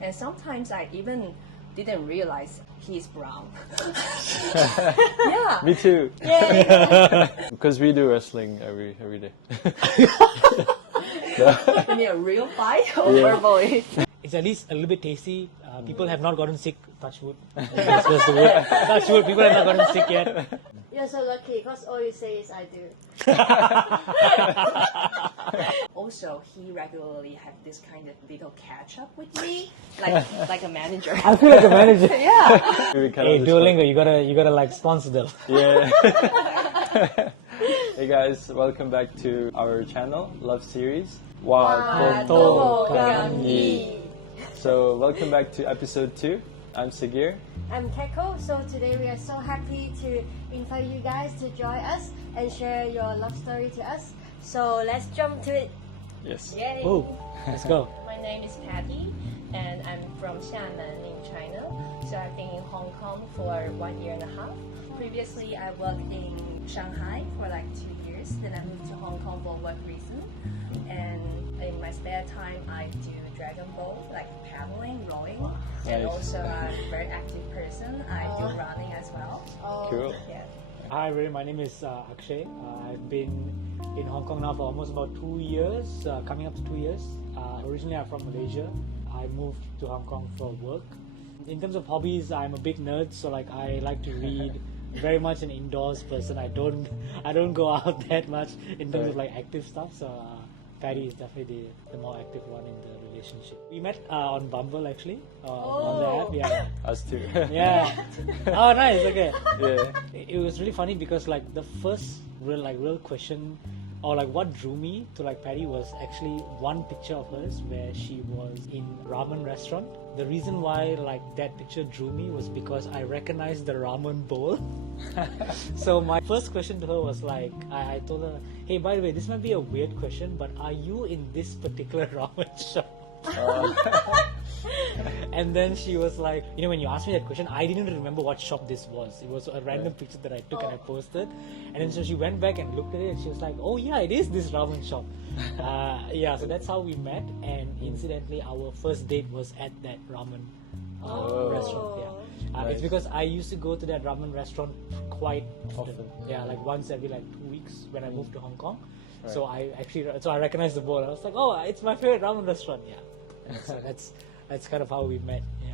And sometimes I even didn't realize he's brown. Yeah. Me too. Yeah. Because we do wrestling every day. You mean a real fight or verbally? It's at least a little bit tasty. People have not gotten sick. Touch wood. That's just the wood. Touch wood. People have not gotten sick yet. You're so lucky because all you say is I do. Also, he regularly have this kind of little catch up with me, like a manager. I feel like a manager. Yeah. Hey, Duolingo, you gotta like sponsor them. Yeah. Hey guys, welcome back to our channel, Love Series.話都冇咁異. So, welcome back to episode 2. I'm Sagir. I'm Keko, so today we are so happy to invite you guys to join us and share your love story to us. So let's jump to it. Yes. Yay. Oh, let's go. My name is Patty, and I'm from廈門in China. So I've been in Hong Kong for 1 year and a half. Previously, I worked in Shanghai for like 2 years. Then I moved to Hong Kong for work reason. And in my spare time, I do Dragon Ball, like paddling, rowing. And Nice. also I'm a very active person. I do running as well. Cool. Yeah. Hi, everyone. My name is Akshay. I've been in Hong Kong now for almost about 2 years, coming up to 2 years. Originally, I'm from Malaysia. I moved to Hong Kong for work. In terms of hobbies, I'm a big nerd, so like I like to read. Very much an indoors person. I don't go out that much in terms of like active stuff. So Patty is definitely the more active one in the relationship. We met on Bumble actually. On the app, yeah. Us too. Yeah. Oh, nice. Okay. Yeah. It was really funny because like the first real question or like what drew me to like Patty was actually one picture of hers where she was in ramen restaurant. The reason why like that picture drew me was because I recognized the ramen bowl. So my first question to her was like, I told her, hey, by the way, this might be a weird question, but are you in this particular ramen shop? And then she was like, you know, when you asked me that question, I didn't remember what shop this was. It was a random picture that I took and I posted. And then so she went back and looked at it and she was like, oh yeah, it is this ramen shop. Yeah, so that's how we met. And incidentally, our first date was at that ramen restaurant. Yeah, Nice. it's because I used to go to that ramen restaurant quite often. Yeah, like once every like 2 weeks when I moved to Hong Kong. Right. So I recognized the bowl. I was like, oh, it's my favorite ramen restaurant. Yeah, so that's kind of how we met. Yeah.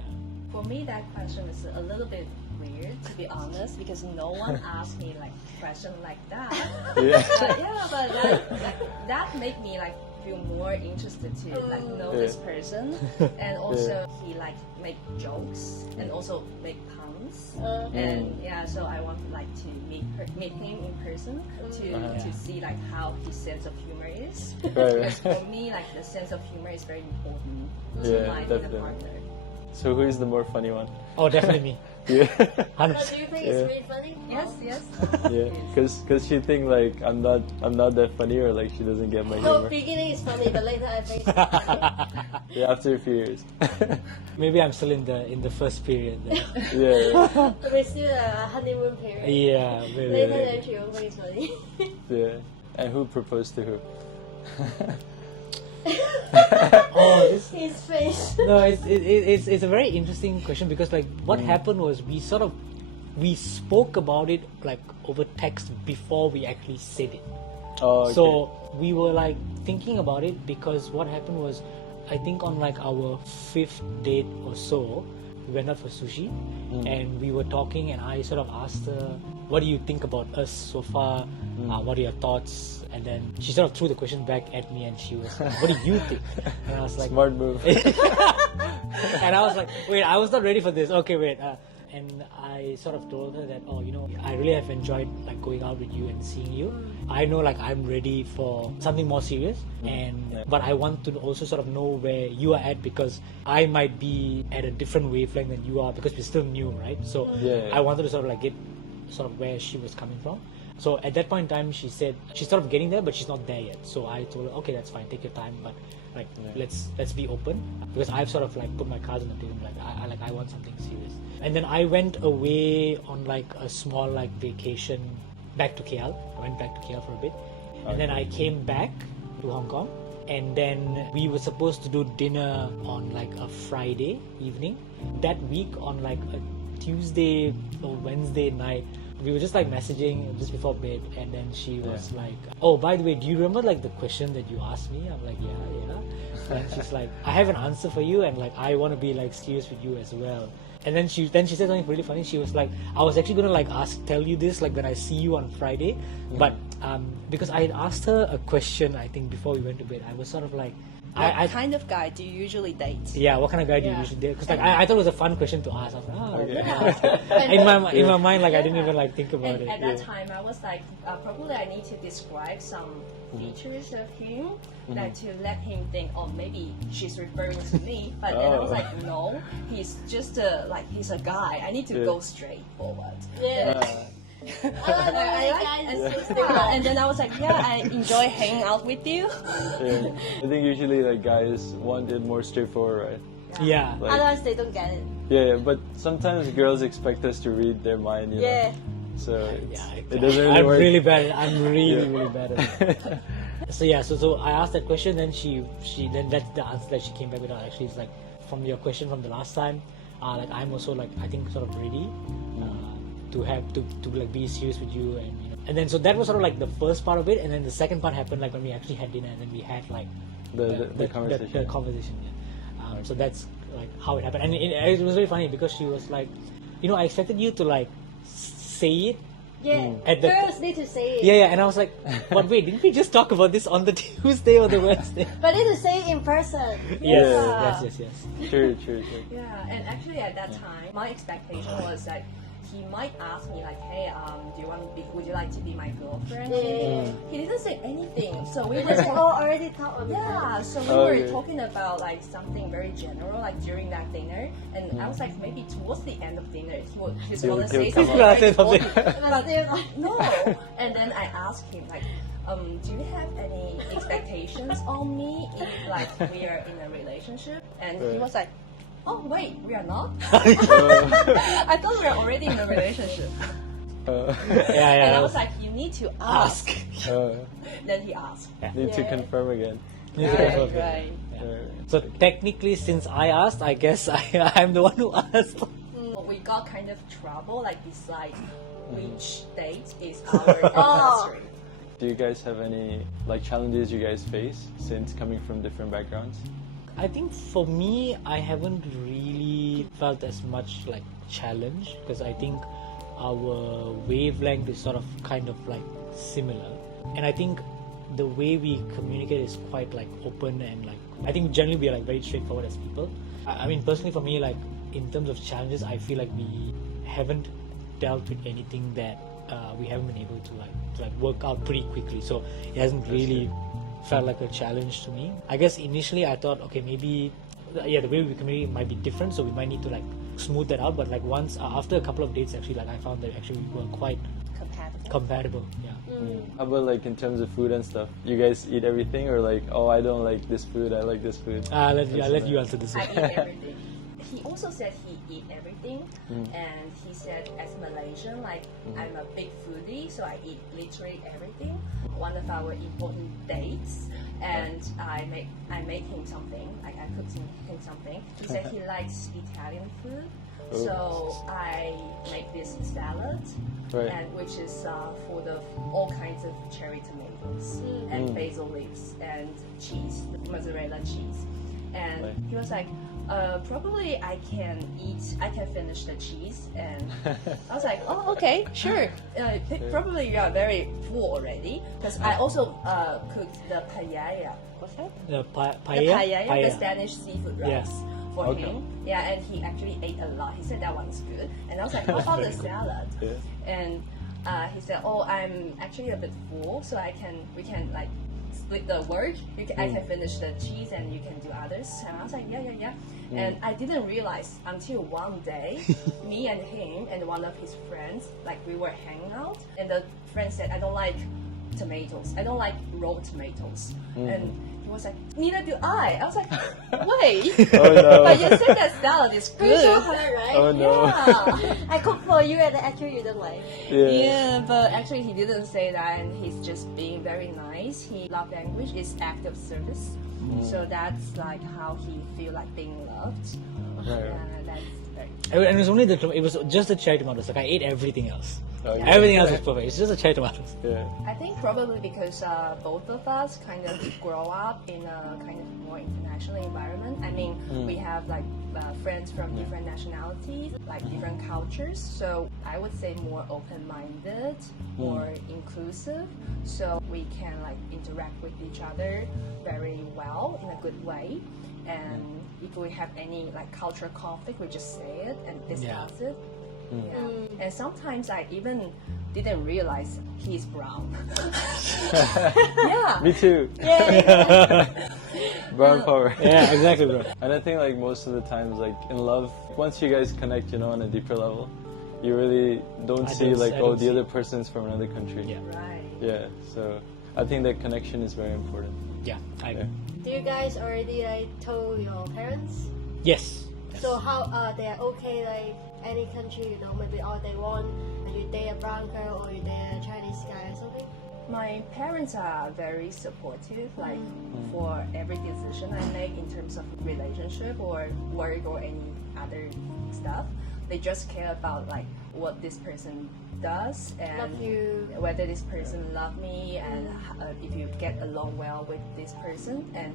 For me, that question is a little bit weird, to be honest, because no one asked me like question like that. Yeah. But that made me like feel more interested to like know this person, and also he like make jokes and also make puns, and so I want like to meet him in person to see like how his sense of humor is. Because for me, like the sense of humor is very important to find in a partner. So who is the more funny one? Oh, definitely me. Yeah. 100%. So do you think it's really funny? Yes. Yeah. Because she think like I'm not that funny, or like she doesn't get my No, humor. beginning is funny, but later I think it's funny. Yeah, after a few years. Maybe I'm still in the first period. There. Yeah. We're still a honeymoon period. Yeah, maybe. Later then she will think it's funny. Yeah. And who proposed to who? Oh, this. His face. No, it's a very interesting question because like what happened was we spoke about it like over text before we actually said it. Oh, okay. So we were like thinking about it because what happened was I think on like our 5th date or so we went out for sushi and we were talking and I sort of asked her, what do you think about us so far? What are your thoughts? And then she sort of threw the question back at me and she was like, what do you think? And I was like, Smart move. and I was like, wait, I was not ready for this. Okay, wait. And I sort of told her that, oh, you know, I really have enjoyed like going out with you and seeing you. I know like I'm ready for something more serious, but I want to also sort of know where you are at because I might be at a different wavelength than you are because we're still new, right? So I wanted to sort of like get sort of where she was coming from. So at that point in time, she said she's sort of getting there, but she's not there yet. So I told her, okay, that's fine, take your time, but like let's be open because I've sort of like put my cards on the table, like I want something serious. And then I went away on like a small like vacation back to KL. I went back to KL for a bit, and then I came back to Hong Kong. And then we were supposed to do dinner on like a Friday evening. That week on like a Tuesday or Wednesday night, we were just like messaging just before bed, and then she was like, "Oh, by the way, do you remember like the question that you asked me?" I'm like, "Yeah." And she's like, "I have an answer for you, and like I want to be like serious with you as well." And then she said something really funny. She was like, "I was actually gonna like tell you this like when I see you on Friday, but because I had asked her a question, I think before we went to bed, I was sort of like." What kind of guy do you usually date? Yeah, what kind of guy do you usually date? Because like I thought it was a fun question to ask. I was like, Okay. in my mind, like I didn't even like think about it. At that time, I was like, probably I need to describe some features of him, like to let him think, oh, maybe she's referring to me. But then I was like, no, he's just he's a guy. I need to go straight forward. And then I was like, yeah, I enjoy hanging out with you. I think usually like guys want it more straightforward, right? Yeah. Like, Otherwise, they don't get it. yeah, but sometimes girls expect us to read their mind, you know? So it doesn't really I'm work. really bad. I'm really bad at it. So I asked that question, then she then that's the answer that she came back with. Actually, it's like from your question from the last time. Like I'm also like I think sort of ready to have to like be serious with you, and you know. And then so that was sort of like the first part of it, and then the second part happened like when we actually had dinner, and then we had like the conversation. The conversation. Yeah. So that's like how it happened, and it was really funny because she was like, you know, I expected you to like say it. Yeah, At the- girls need to say it. Yeah, and I was like, but wait, didn't we just talk about this on the Tuesday or the Wednesday? But need to say it in person. Yes. True. Yeah, and actually at that time, my expectation was that he might ask me like, hey, would you like to be my girlfriend? He didn't say anything, so we were already talked about yeah, so we were talking about like something very general, like during that dinner, and I was like, maybe towards the end of dinner, he's gonna say he'll something. come out. very Something. important. No, and then I asked him like, do you have any expectations on me if like we are in a relationship? And he was like, oh wait, we are not? I thought we were already in a relationship. And I was like, you need to ask. Then he asked. Need to confirm again. Right. So technically, since I asked, I guess I'm the one who asked. We got kind of trouble, like decide which date is our anniversary. Do you guys have any like challenges you guys face since coming from different backgrounds? I think for me, I haven't really felt as much like challenge because I think our wavelength is sort of kind of like similar, and I think the way we communicate is quite like open, and like I think generally we are like very straightforward as people. I mean personally for me, like in terms of challenges, I feel like we haven't dealt with anything that we haven't been able to like work out pretty quickly, so it hasn't really felt like a challenge to me. I guess initially I thought, okay, maybe the way we communicate might be different, so we might need to like smooth that out. But like once after a couple of dates, actually, like I found that actually we were quite compatible. How about like in terms of food and stuff? You guys eat everything, or like, oh, I don't like this food, I like this food? I'll let you answer this one. I eat everything. He also said he eat everything, and he said as Malaysian, like I'm a big foodie, so I eat literally everything. One of our important dates, and I made him something, like I cooked him something. He said he likes Italian food, so I make this salad, and which is full of all kinds of cherry tomatoes and basil leaves and cheese, mozzarella cheese. And he was like, probably I can finish the cheese. And I was like, oh, okay, sure. Probably you are very full already. Because I also cooked the paella. What's that? The The paella? paella, the Spanish seafood rice. Yes. For him. Yeah, and he actually ate a lot. He said that one's good. And I was like, how about the salad? And he said, oh, I'm actually a bit full, so we can like split the work. I can finish the cheese and you can do others. And I was like, yeah. And I didn't realize until one day, me and him and one of his friends, like we were hanging out, and the friend said, I don't like tomatoes. I don't like raw tomatoes. And He was like, neither do I. I was like, wait. Oh no. But you said that salad is Pretty so good. hard, right? Oh no. Yeah. I cook for you and actually you don't like. Yeah, but actually he didn't say that, and he's just being very nice. He love language is act of service, so that's like how he feel like being loved. Right. That's very. And it was just the cherry tomatoes. Like I ate everything else. Okay. Everything else was perfect. It's just the cherry tomatoes. Yeah. I think probably because both of us kind of grow up in a kind of more international environment. I mean, we have like friends from different nationalities, like different cultures. So I would say more open-minded, more inclusive. So we can like interact with each other very well in a good way. And if we have any like cultural conflict, we just say it and discuss it. Yeah. And sometimes I even didn't realize he's brown. Yeah. Me too. Yeah. Brown power. Yeah, exactly, bro. And I think like most of the times, like in love, once you guys connect, you know, on a deeper level, you really don't see like, oh, the other person's from another country. Yeah. Right. Yeah. So I think that connection is very important. Yeah, I agree. Do you guys already like told your parents? Yes. So how they are okay like any country, you know, maybe all they want you date a brown girl or you date a Chinese guy or something? My parents are very supportive, like for every decision I make in terms of relationship or work or any other stuff. They just care about like what this person does and Love you. whether this person love me and if you get along well with this person. And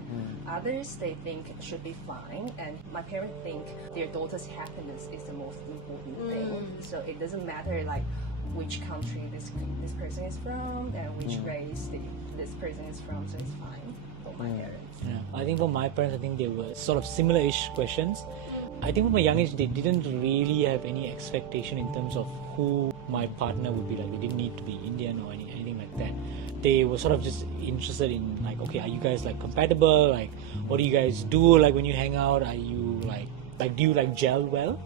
others they think should be fine. And my parents think their daughter's happiness is the most important thing. So it doesn't matter like which country this person is from and which race this person is from. So it's fine for my parents. Yeah. I think for my parents, I think they were sort of similar-ish questions. I think from a young age, they didn't really have any expectation in terms of who my partner would be like. They didn't need to be Indian or anything like that. They were sort of just interested in like, okay, are you guys like compatible? Like, what do you guys do like when you hang out? Are you like do you like gel well?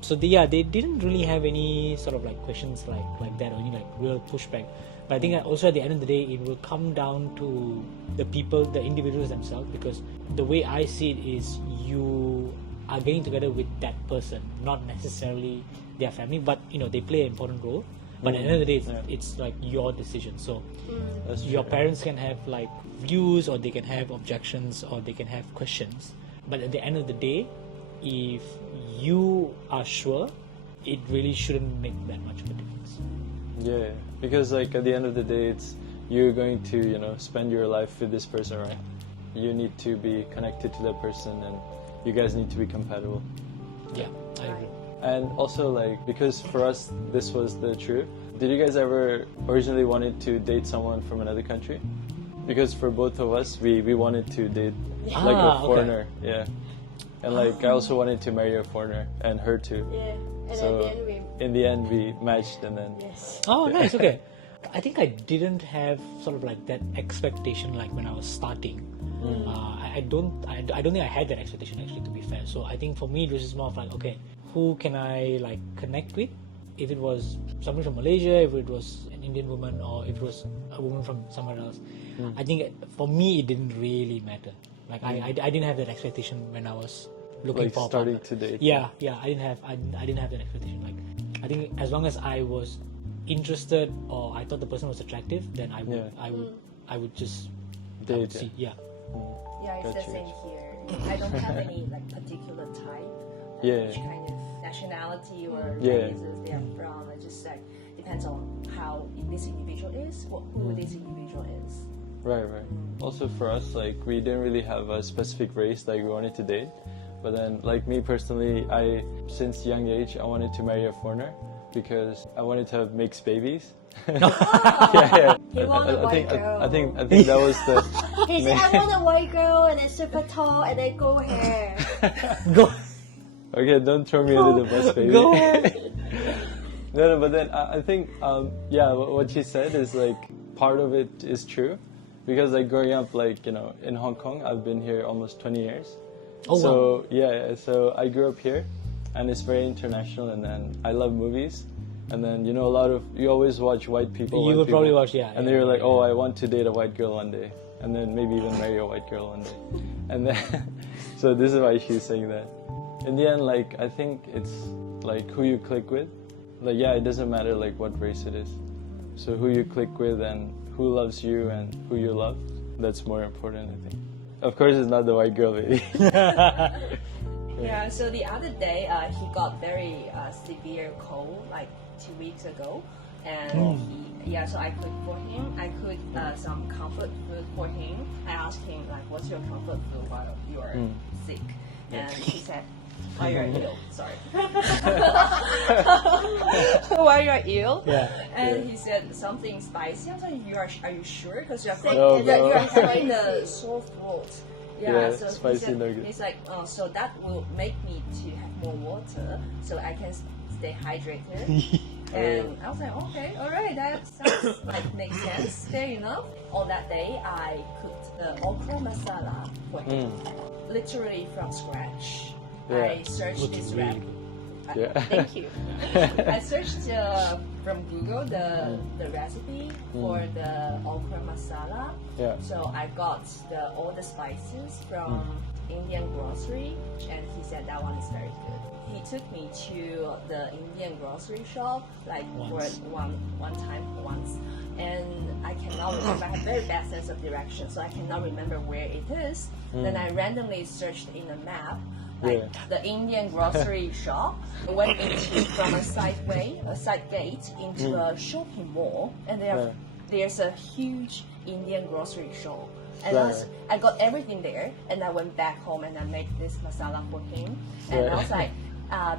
So they didn't really have any sort of like questions like that or any like real pushback. But I think also at the end of the day, it will come down to the people, the individuals themselves, because the way I see it is you are getting together with that person, not necessarily their family, but you know they play an important role. But at the end of the day, it's like your decision. So your parents can have like views, or they can have objections, or they can have questions. But at the end of the day, if you are sure, it really shouldn't make that much of a difference. Yeah, because like at the end of the day, it's you're going to, you know, spend your life with this person, right? You need to be connected to that person, and you guys need to be compatible. Yeah, I agree. And also like, because for us this was the truth. Did you guys ever originally wanted to date someone from another country? Because for both of us, we wanted to date like a foreigner. Okay. Yeah. And like I also wanted to marry a foreigner, and her too. Yeah. And So at the end in the end we matched, and then yes. Oh, nice. Okay. I think I didn't have sort of like that expectation like when I was starting. I don't think I had that expectation actually, to be fair. So I think for me it was just more of like, okay, who can I like connect with? If it was someone from Malaysia, if it was an Indian woman, or if it was a woman from somewhere else, I think for me it didn't really matter. Like I didn't have that expectation when I was looking like for a starting partner. to date. Yeah, I didn't have that expectation. Like I think as long as I was interested or I thought the person was attractive, then I would just Date, I would see. Yeah. Yeah, it's the Gotcha. same here. I don't have any like particular type. Yeah. Which kind of nationality or Yeah. races they are from. It just like depends on how this individual is, who this individual is. Right. Also for us, like we didn't really have a specific race like we wanted to date. But then like me personally, since young age I wanted to marry a foreigner because I wanted to have mixed babies. Yeah. He want a white girl. I think that was the He said, I want a white girl and then super tall and then gold hair. Go. Okay, don't throw me under the bus, baby. Go ahead. No, but then I think, what she said is like part of it is true, because like growing up, like, you know, in Hong Kong, I've been here almost 20 years. Oh, so wow. yeah, so I grew up here, and it's very international. And then I love movies, and then you always watch white people. You would probably watch, yeah. And then you're like, oh, I want to date a white girl one day. and then maybe even marry a white girl one day. And then, so this is why she's saying that. In the end, like, I think it's like who you click with. Like, yeah, it doesn't matter like what race it is. So who you click with and who loves you and who you love, that's more important, I think. Of course, it's not the white girl, baby. Yeah, so the other day he got very severe cold like 2 weeks ago, and so I cooked for him. I cooked some comfort food for him. I asked him like, "What's your comfort food while you are sick?" And he said, "While you're ill." Sorry. While you're ill. Yeah. And he said something spicy. I was like, "Are you sure? Because you're having the sore throat." Yeah, so spicy nuggets. he's like, "Oh, so that will make me to have more water, so I can stay hydrated." And I was like, "Okay, all right, that sounds like makes sense. Fair enough." On that day, I cooked the okra masala for him, literally from scratch. Yeah. I searched this really recipe. Yeah. Thank you. I searched from Google the recipe for the okra masala. Yeah. So I got all the spices from Indian grocery, and he said that one is very good. He took me to the Indian grocery shop like Once. for one time once, and I cannot remember. I have very bad sense of direction, so I cannot remember where it is. Then I randomly searched in a map. Like the Indian grocery shop, went into from a side gate into a shopping mall, and there's a huge Indian grocery shop. And I got everything there, and I went back home and I made this masala for him. And I was like,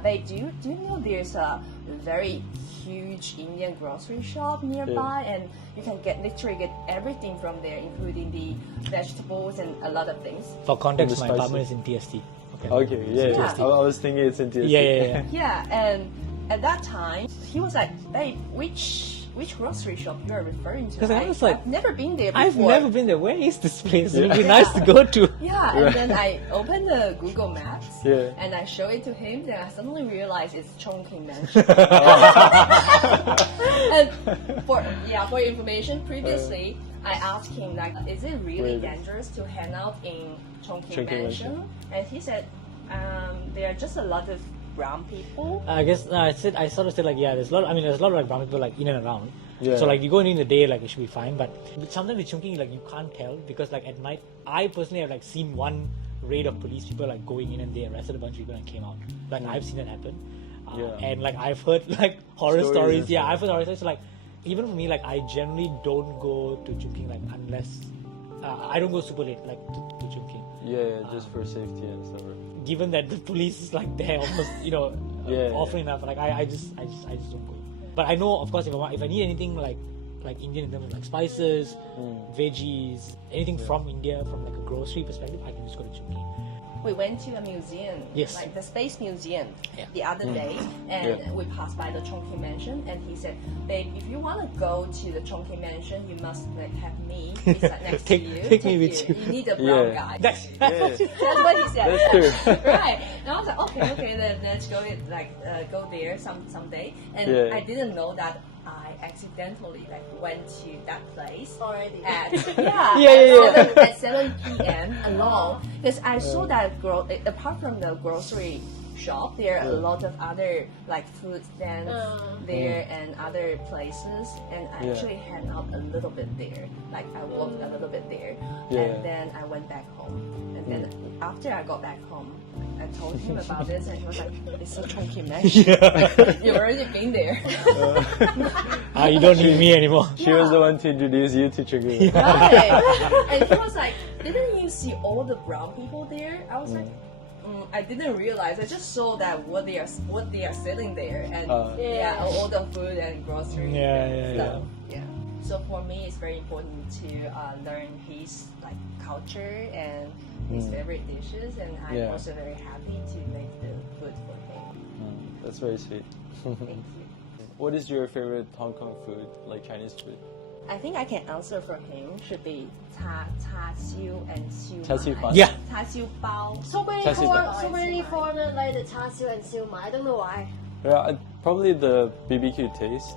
babe, do you know there's a very huge Indian grocery shop nearby, and you can literally get everything from there, including the vegetables and a lot of things. For context, my spicy. apartment is in TST. Okay, yeah. I was thinking it's in TSC. Yeah. Yeah, and at that time, he was like, babe, which grocery shop you are referring to? 'Cause I was like, I've never been there before. I've never been there. Where is this place? It would be nice to go to. Yeah, and then I opened the Google Maps and I show it to him. Then I suddenly realized it's Chongqing Mansion. And for information, previously I asked him like, is it really dangerous to hang out in Chongqing Mansion? And he said, there are just a lot of brown people. I guess I sort of said like, yeah, there's a lot of like brown people like in and around. Yeah. So like you go in the day, like it should be fine. But sometimes with Chongqing, like you can't tell because like at night, I personally have like seen one raid of police people like going in and they arrested a bunch of people and came out. Like I've seen that happen. And like I've heard like horror stories. Yeah, I've heard horror stories. So, like even for me, like I generally don't go to Chongqing like unless I don't go super late like to Chongqing. Yeah, just for safety and stuff. Given that the police is like there almost, often enough, like I just don't go. But I know, of course, if I need anything like Indian in terms of like spices, veggies, anything from India, from like a grocery perspective, I can just go to Chongqing. We went to a museum, like the Space Museum, the other day, and we passed by the Chongqing Mansion, and he said, "Babe, if you want to go to the Chongqing Mansion, you must like have me next to you. Take me with you. You need a brown guy." That's That's what he said. That's true. Right. And I was like, okay, then let's go go there someday. And I didn't know that I accidentally went to that place Already. at at 7 p.m. alone, because I saw that apart from the grocery shop, there are a lot of other food stands there and other places, and I actually hang out a little bit there. Like I walked a little bit there, and then I went back home. And then after I got back home, I told him about this, and he was like, "It's a Chongqing Mansion. You've already been there." you don't need me anymore. She was the one to introduce you to Chongqing. Right. And he was like, "Didn't you see all the brown people there?" I was like, I didn't realize. I just saw that what they are selling there, and all the food and grocery stuff. Yeah. So for me, it's very important to learn his culture and his favorite dishes, and I'm also very happy to make the food for him. That's very sweet. Thank you. What is your favorite Hong Kong food, like Chinese food? I think I can answer for him. Should be cha siu and siu Char siu mai. fan. Yeah. Cha siu bao. So many foreigners like the char siu and siu mai. I don't know why. Yeah, probably the BBQ taste.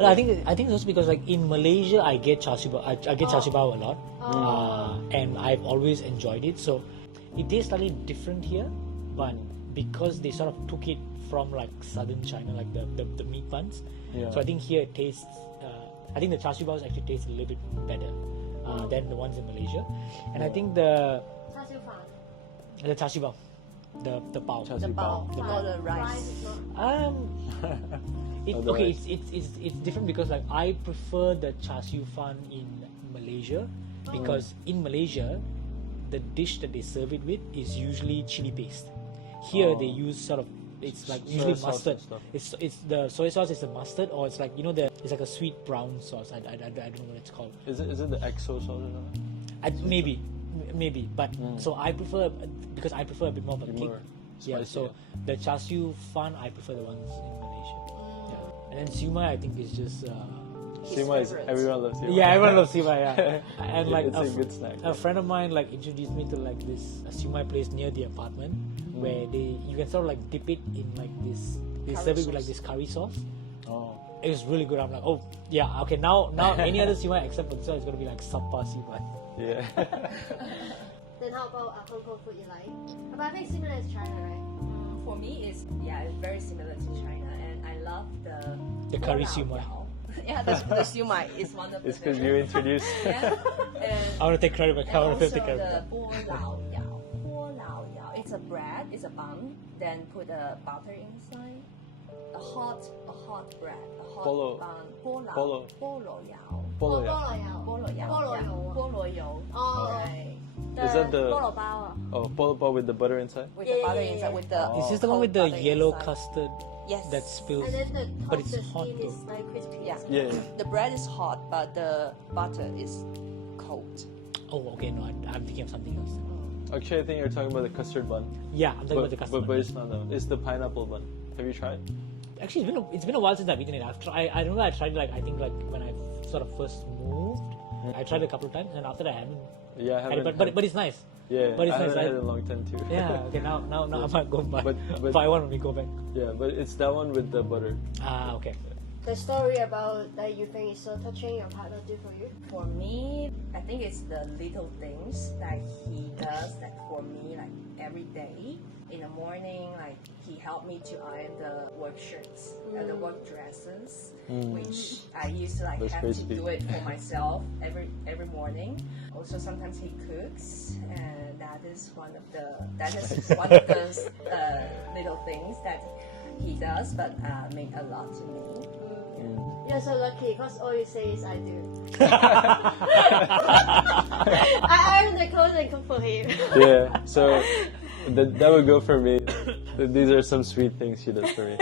But I think it's also because like in Malaysia I get char siu bao. I get char siu bao a lot, and I've always enjoyed it. So it tastes slightly different here, but because they sort of took it from like southern China, like the meat buns. Yeah. So I think here it tastes. I think the char siu baos actually taste a little bit better than the ones in Malaysia, and I think the char siu fan. the char siu bao, the bao. Char siu bao. The rice. It's different because like I prefer the char siu fan in Malaysia because in Malaysia the dish that they serve it with is usually chili paste. Here they use sort of it's like usually Soy sauce mustard. and stuff. It's the soy sauce is the mustard or it's like it's like a sweet brown sauce. I don't know what it's called. Is it the XO sauce or something? Maybe, but so I prefer because I prefer a bit more of a kick. Yeah, spicy, so the char siu fan I prefer the ones in Malaysia. Yeah, and then siu mai I think is just. Siu mai is everyone loves siu mai. Yeah, everyone loves siu mai. Yeah, and like it's a good snack. A friend of mine like introduced me to like this siu mai place near the apartment where you can sort of like dip it in like this. They serve it with like this curry sauce. Oh. It was really good. I'm like, oh yeah, okay. Now any other siu mai except for this one is gonna be like subpar siu mai. Yeah. Then how about Hong Kong food you like? But I think similar as China, right? For me, it's very similar to China, and I love the curry bo siu mai. lao yao. Yeah, the siu mai is one of the. It's because you introduced. Yeah. I want to take credit back. I want to take credit the back. bo lao yao. Bo lao yao. It's a bread. It's a bun. Then put a butter inside. A hot bread. A hot Bolo. bun. Bo lao. Bolo. Bolo yao. Bolo Bolo Bolo yao. Bolo yeah. yao. Bolo yao. Oh. Right. Is that the- bolo bao? Oh, bolo bao with the butter inside? With Yeah, the butter yeah, inside. yeah. With the. Is this the one with the cold butter yellow inside. custard Yes. that spills? And then the But it's toasted hot skin though. is like crispy. Yeah. Yeah. The bread is hot, but the butter is cold. Oh, okay. No, I'm thinking of something else. Actually, I think you're talking about the custard bun. Yeah, I'm talking about the custard. But it's not though. It's the pineapple bun. Have you tried? Actually, it's been a while since I've eaten it. I remember I tried it like I think like when I sort of first moved. I tried it a couple of times, and after that I haven't. Yeah, I had it, haven't. but it's nice. Yeah, but it's I nice. haven't had it in a long time too. Yeah. Okay. Now I might go buy But- buy one when we go back. Yeah, but it's that one with the butter. Ah, okay. The story about that you think is so touching your partner do for you? For me, I think it's the little things that he does that for me like every day. In the morning, like he helped me to iron the work shirts and the work dresses, which I used to like That's have crispy. to do it for myself every morning. Also, sometimes he cooks, and that is one of those little things that he does, but mean a lot to me. You're so lucky because all you say is I do. I iron the clothes and cook for him. Yeah, so that would go for me. These are some sweet things she does for me.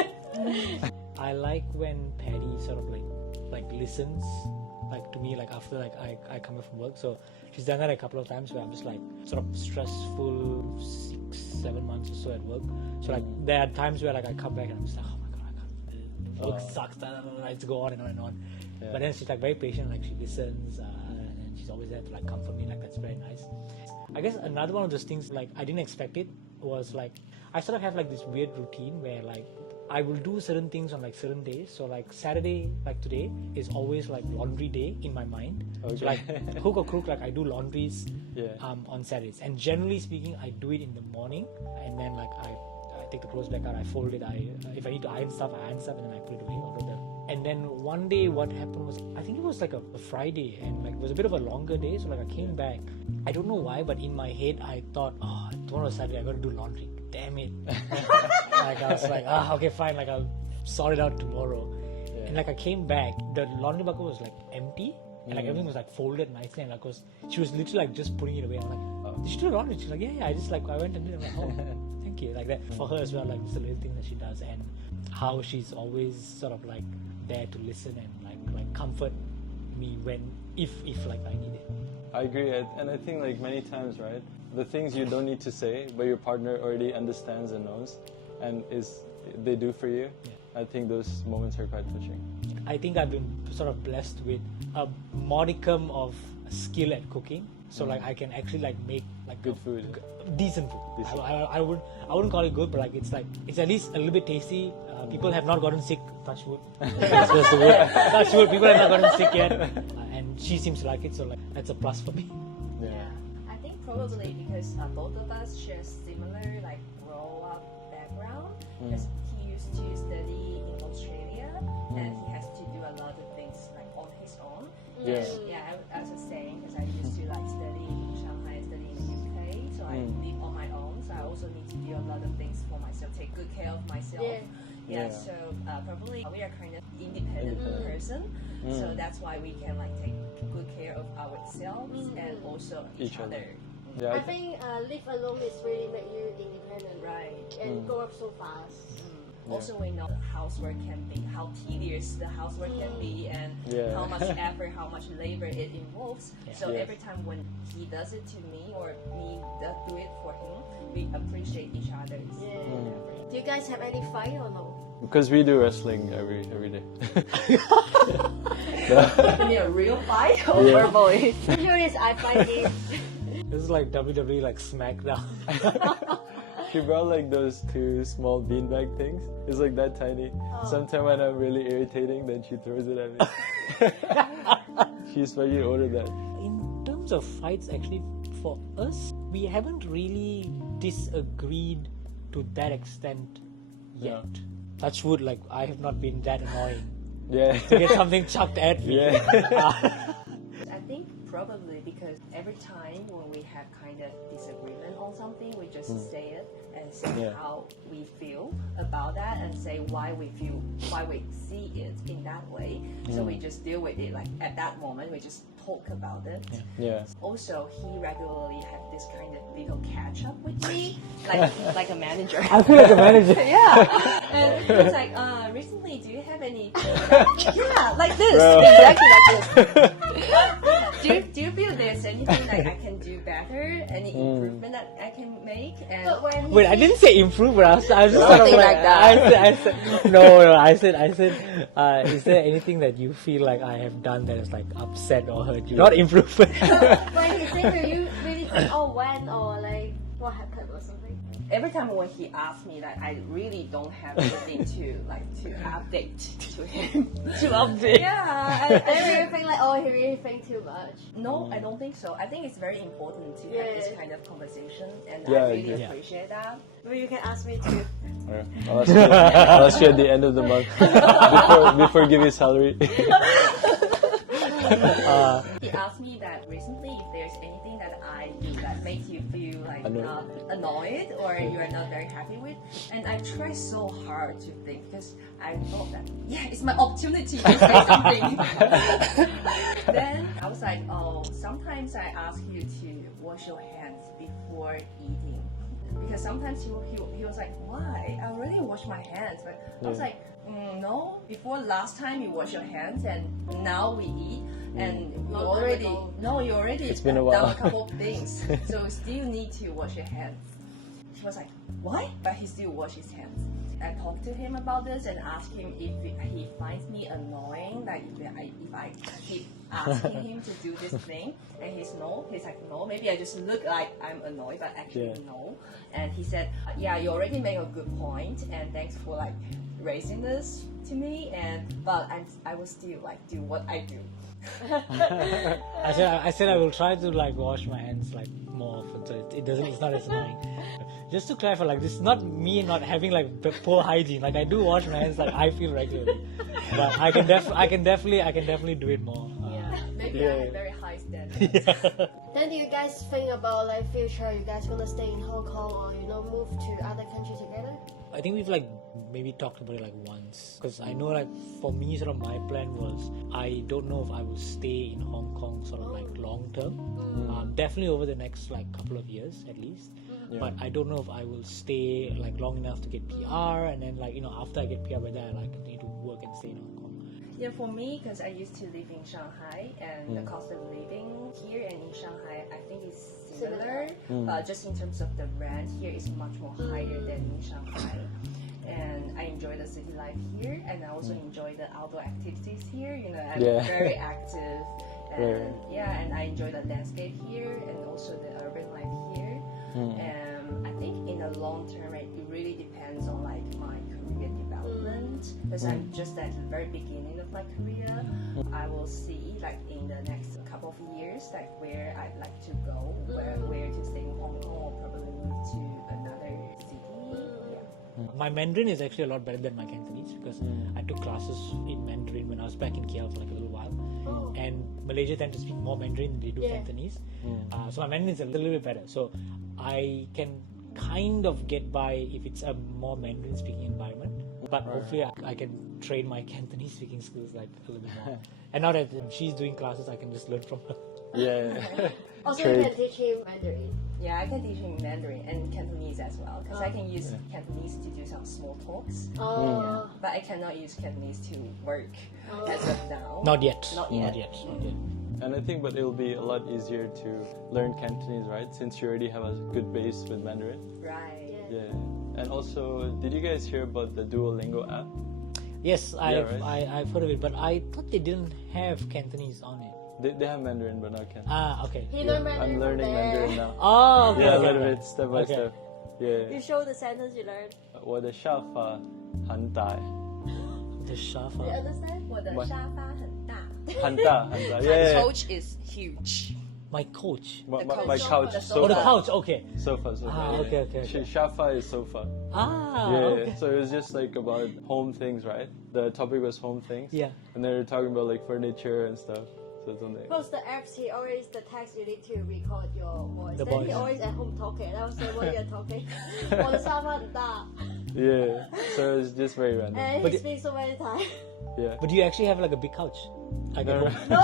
I like when Patty sort of like listens like to me like after like I come back from work. So she's done that a couple of times where I'm just like sort of stressful 6-7 months or so at work. So like there are times where like I come back and I'm just like, oh my god, I can't. Work sucks. I have to go on and on and on. Yeah. But then she's like very patient. Like she listens and she's always there to like comfort me. Like that's very nice. I guess another one of those things like I didn't expect it was like I sort of have like this weird routine where like I will do certain things on like certain days. So like Saturday, like today, is always like laundry day in my mind. Okay. So like hook or crook, like I do laundries Yeah. on Saturdays. And generally speaking, I do it in the morning, and then like I take the clothes back out, I fold it. If I need to iron stuff, I iron stuff, and then I put it away. And then one day, what happened was I think it was like a Friday, and like it was a bit of a longer day. So like I came back. I don't know why, but in my head I thought, oh, tomorrow's Saturday, I got to do laundry. Damn it! Like I was like, okay, fine. Like I'll sort it out tomorrow. Yeah. And like I came back, the laundry bucket was like empty, and like everything was like folded nicely, and like she was literally like just putting it away. I'm like, did you do laundry? She's like, yeah. I just like I went and did it. I'm like, oh, thank you. Like that for her as well. Like it's a little thing that she does, and how she's always sort of like there to listen and like comfort me when if like I need it. I agree, and I think like many times, right? The things you don't need to say, but your partner already understands and knows, and they do for you. Yeah. I think those moments are quite touching. I think I've been sort of blessed with a modicum of skill at cooking. so like I can actually like make like Good food. decent food. Decent. I wouldn't call it good, but like it's at least a little bit tasty. People have not gotten sick. Touch wood. That's just the word. Touch wood. People have not gotten sick yet, and she seems to like it. So like that's a plus for me. Yeah. I think probably because both of us share similar like grow up background. Because he used to study in Australia and he has to do a lot of things like on his own. Yeah. And, yeah, I was just saying because I used to like study in Shanghai, study in the UK, so I live on my own. So I also need to do a lot of things for myself, take good care of myself. Yeah. So probably we are kind of independent person, so that's why we can like take good care of ourselves and also each other. Yeah. I think live alone is really make you independent, Right. and grow up so fast. Also, we know housework can be, how tedious the housework can be, and how much effort, how much labor it involves. So every time when he does it to me or me do it for him, we appreciate each other's effort. Do you guys have any fight or no? Because we do wrestling every day. You mean a real fight or verbally? Usually it's I fight him. This is like WWE like SmackDown. She brought like those two small beanbag things. It's like that tiny. Sometimes when I'm really irritating, then she throws it at me. She's very ordered that. In terms of fights, actually, for us, we haven't really disagreed to that extent yet. Touch wood, like I have not been that annoying Yeah. to get something chucked at me. I think probably because every time when we have kind of disagreement on something, we just say it and say how we feel about that and say why we see it in that way. So we just deal with it like at that moment. We just talk about it. Yeah. Also, he regularly have this kind of little catch up with me, like a manager. I feel like a manager. Yeah. And he was like, recently, do you have any? Yeah, like this, exactly like this. Do you feel there's anything like I can do better? Any improvement that I can make? And But when Wait, I didn't say improve, but I was just sort of Something like that. I said no. I said. Is there anything that you feel like I have done that is like upset or hurt you? Not improvement. when he say to you, really think, oh when or like what happened or something. every time when he asks me that, I really don't have anything to update to him. To update. Yeah. Then you think like, oh, he really think too much. No, I don't think so. I think it's very important to have this kind of conversation, and Yeah, I really yeah. appreciate that. But you can ask me too. Alright, I'll ask you at the end of the month before giving salary. He asked me that recently if there's anything that I do that makes you feel like annoyed or you are not very happy with, and I try so hard to think because I thought that it's my opportunity to say something. Then I was like, oh, sometimes I ask you to wash your hands before eating. Because sometimes he was like, why? I already washed my hands. But I was like, no, before last time you wash your hands and now we eat. And you already It's been a while. done a couple of things. So you still need to wash your hands. She was like, why? But he still washed his hands. I talked to him about this and asked him if he finds me annoying, like if I keep asking him to do this thing, and he's like, no, maybe I just look like I'm annoyed, but actually no. And he said, yeah, you already made a good point, and thanks for like raising this to me, but I will still like do what I do. I said I will try to like wash my hands like more often, so it's not as annoying. Just to clarify, like this is not me not having like poor hygiene. Like I do wash my hands like I feel regularly, but I can definitely do it more. Maybe I have very high standards. Then do you guys think about like future? You guys gonna stay in Hong Kong or move to other country together? I think we've like maybe talked about it like once, because I know like for me sort of my plan was I don't know if I will stay in Hong Kong sort of like long term. Definitely over the next like couple of years at least. But I don't know if I will stay like long enough to get PR, and then like after I get PR, whether I like need to work and stay in Hong Kong. Yeah, for me, because I used to live in Shanghai, and the cost of living here and in Shanghai, I think is similar. But just in terms of the rent, here is much more higher than in Shanghai. And I enjoy the city life here, and I also enjoy the outdoor activities here. I'm very active, And yeah, and I enjoy the landscape here and also the urban life here. And I think in the long term, it really depends on like my career development, because I'm just at the very beginning of my career. I will see like in the next couple of years like where I'd like to go, where to stay in Hong Kong or probably move to another city. My Mandarin is actually a lot better than my Cantonese because I took classes in Mandarin when I was back in KL for like a little while. And Malaysia tend to speak more Mandarin than they do Cantonese. So my Mandarin is a little bit better. So I can kind of get by if it's a more Mandarin speaking environment. But hopefully I can train my Cantonese speaking skills like a little bit more. And now that she's doing classes, I can just learn from her. Yeah. Also, you can teach him Mandarin. Yeah, I can teach him Mandarin and Cantonese as well, because I can use Cantonese to do some small talks. But I cannot use Cantonese to work as of now. Not yet. Not yet. And I think, but it'll be a lot easier to learn Cantonese, right? Since you already have a good base with Mandarin. Right. Yeah. And also, did you guys hear about the Duolingo app? Yes, I've heard of it, but I thought they didn't have Cantonese on it. They have Mandarin, but not Cantonese. Okay. He learned Mandarin I'm learning from there. Mandarin now. Oh, okay. Yeah, a okay, little okay. bit, step by step. Yeah. You show the sentence you learned. 我的沙发很大 The shafa. You understand? 我的沙发很大。很大 My Yeah. coach is huge. My coach. My couch, The Oh, the sofa. couch. Okay. Sofa. Okay. Shafa is sofa. Yeah. Yeah, so it was just like about home things, right? The topic was home things. Yeah. And they were talking about like furniture and stuff. So it's something. Plus the apps, he always the text you need to record your voice. The Then voice. he always at home talking. I was like, what you're talking? 我的沙发很大 Yeah. So it was just very random. And But he it- speaks so many times. Yeah. But do you actually have like a big couch? Like No, a no. No,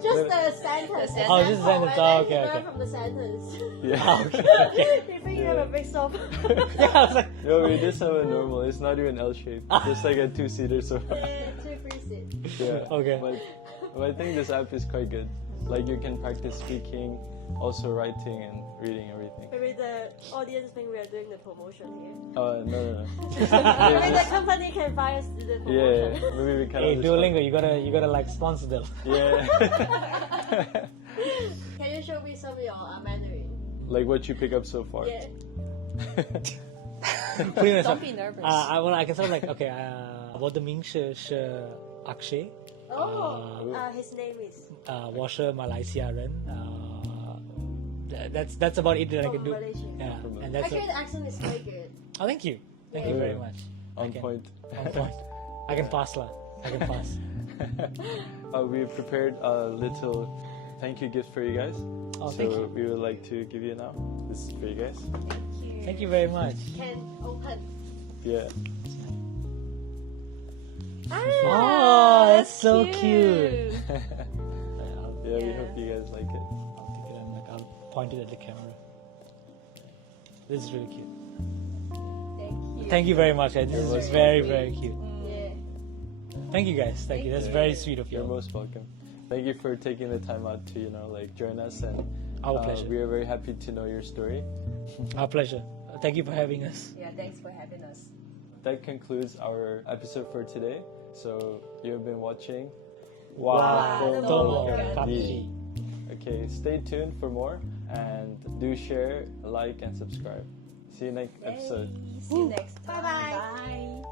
just the sentence. The Oh, just the sentence. Oh, okay, He learned okay. from the sentence. Yeah. You think you have a big sofa? Yeah, I was like, No, we just have a normal. It's not even L-shaped. Just like a two-seater sofa. Two free seats. Yeah. Okay. But I think this app is quite good. Like you can practice speaking, also writing and reading everything. Maybe the audience think we are doing the promotion here. No. Maybe the company can buy us to the Yeah, promotion. maybe we can. hey, Duolingo, you gotta like sponsor them. Yeah. Can you show me some of your Mandarin? Like what you pick up so far. Yeah. Don't be nervous. I can sort of like okay. 我的名是Akshay. Oh, his name is 我是马来西亚人. That's about it that I can from do. Malaysia. Yeah, and that's Actually, it. the accent is very good. Oh, thank you Yeah. very much. On Okay. point. On point. I can pass lah. I can pass. We prepared a little thank you gift for you guys. Oh, so thank you. we would like to give you now. This is for you guys. Thank you very much. Can open. Yeah. Oh, that's so cute. Yeah, we hope you guys like it. I'll take it and like I'll point it at the camera. This is really cute. Thank you. Thank you very much, guys. This You're is most very, sweet. very cute. Yeah. Thank you, guys. Thank you. That's very sweet of You're you. most welcome. Thank you for taking the time out to, like join us, and Our pleasure. we are very happy to know your story. Our pleasure. Thank you for having us. Yeah, thanks for having us. That concludes our episode for today. So you have been watching. Wow. Tomo Kami. Okay, stay tuned for more, and do share, like, and subscribe. See you next episode. See you next time. Bye-bye. Bye.